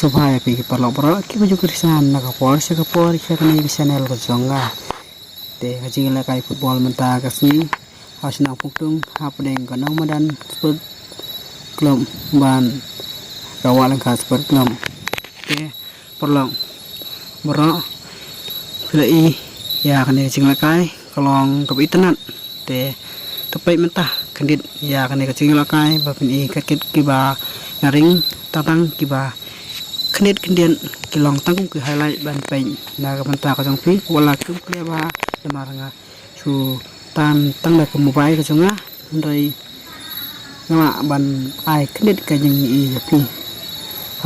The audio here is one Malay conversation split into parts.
Subhaya pi parlo ki baju krisan na kapor se kapor se kani channel ko jonga te hajing la kai football menta kasni hasna puktung hapdeng kanang madan sport club ban kawalan ka sport club te parlo bro lei ya kani hajing la kai kalong ka internet te tepai menta kandit ya kani hajing la kai ba pin kat kiba ngaring tatang kiba khnit kendian kilong tanggung ke highlight ban pen na ka menta ka jong pi wala kum kleba demaranga su tan tang la kum bai ka jonga ndai ngala ban ai khnit ka jing i ya pi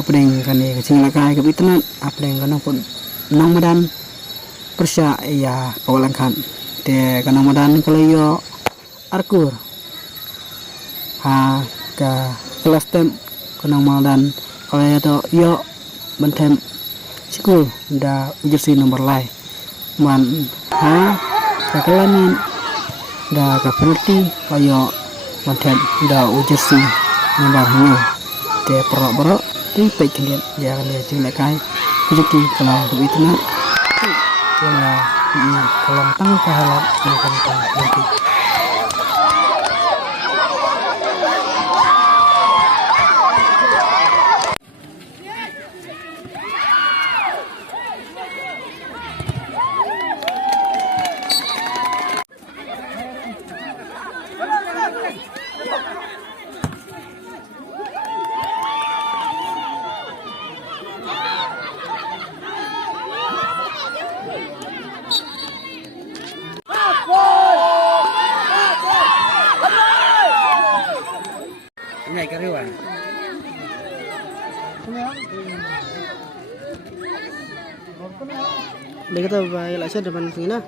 apdeng kane ka jing la kai ka bitna apdeng kana pun nang madan persya ya kawalan kan te kana madan kalayo arkur ha ka kelas tem kana madan kalayo to yo mentem school da jersey nomor lai man ha kakalamin da ka penalty ayo mentem da jersey nomor hanya te pro ti pe kalian ya kalian sing lekai kujuki kalau begitu na wala kalau tang pahalat makan nanti Này cái rượu à? Đây kita lại set depan sini nah.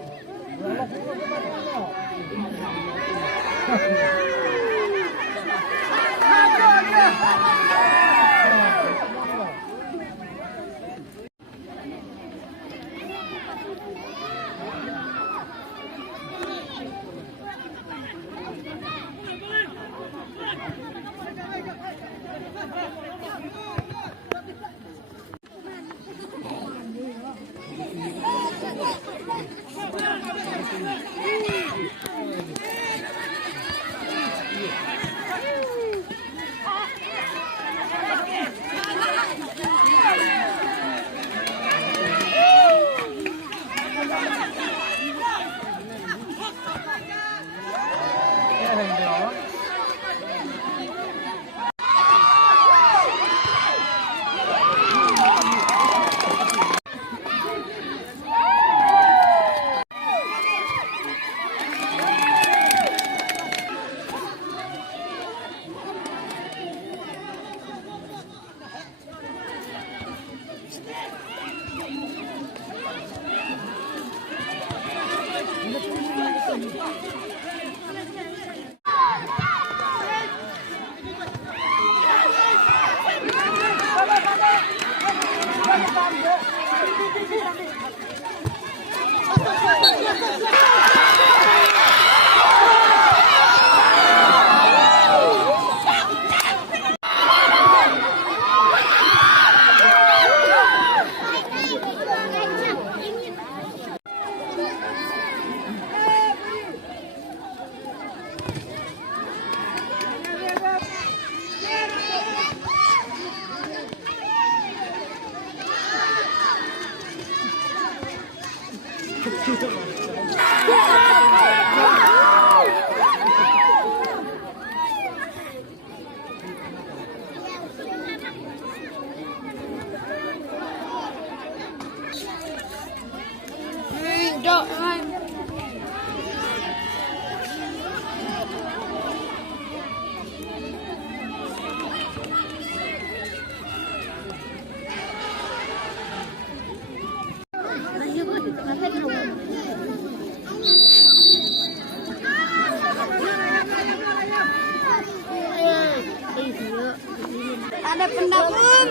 Ada pendapun.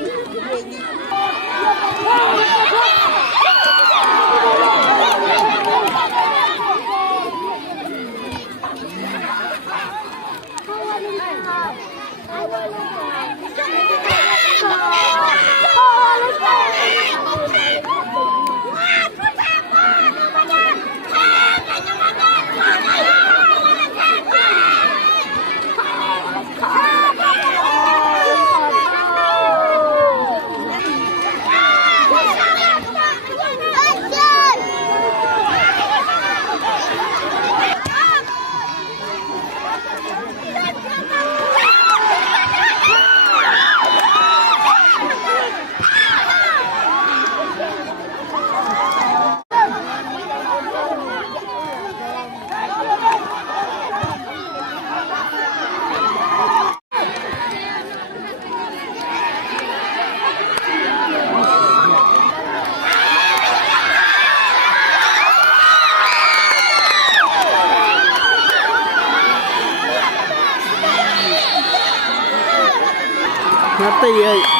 tay ay.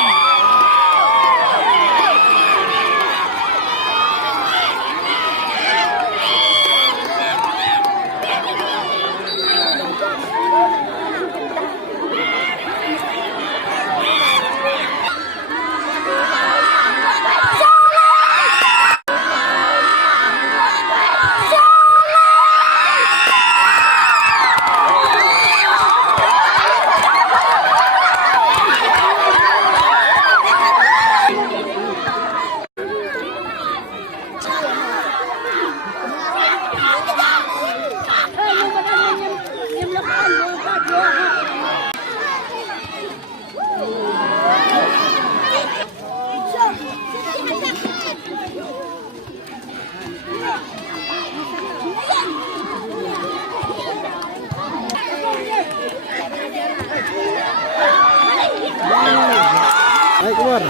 Ay, keluar.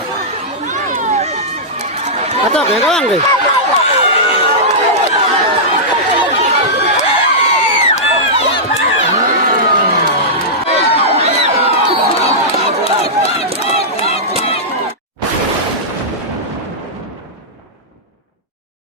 Atap ya kawan, guys.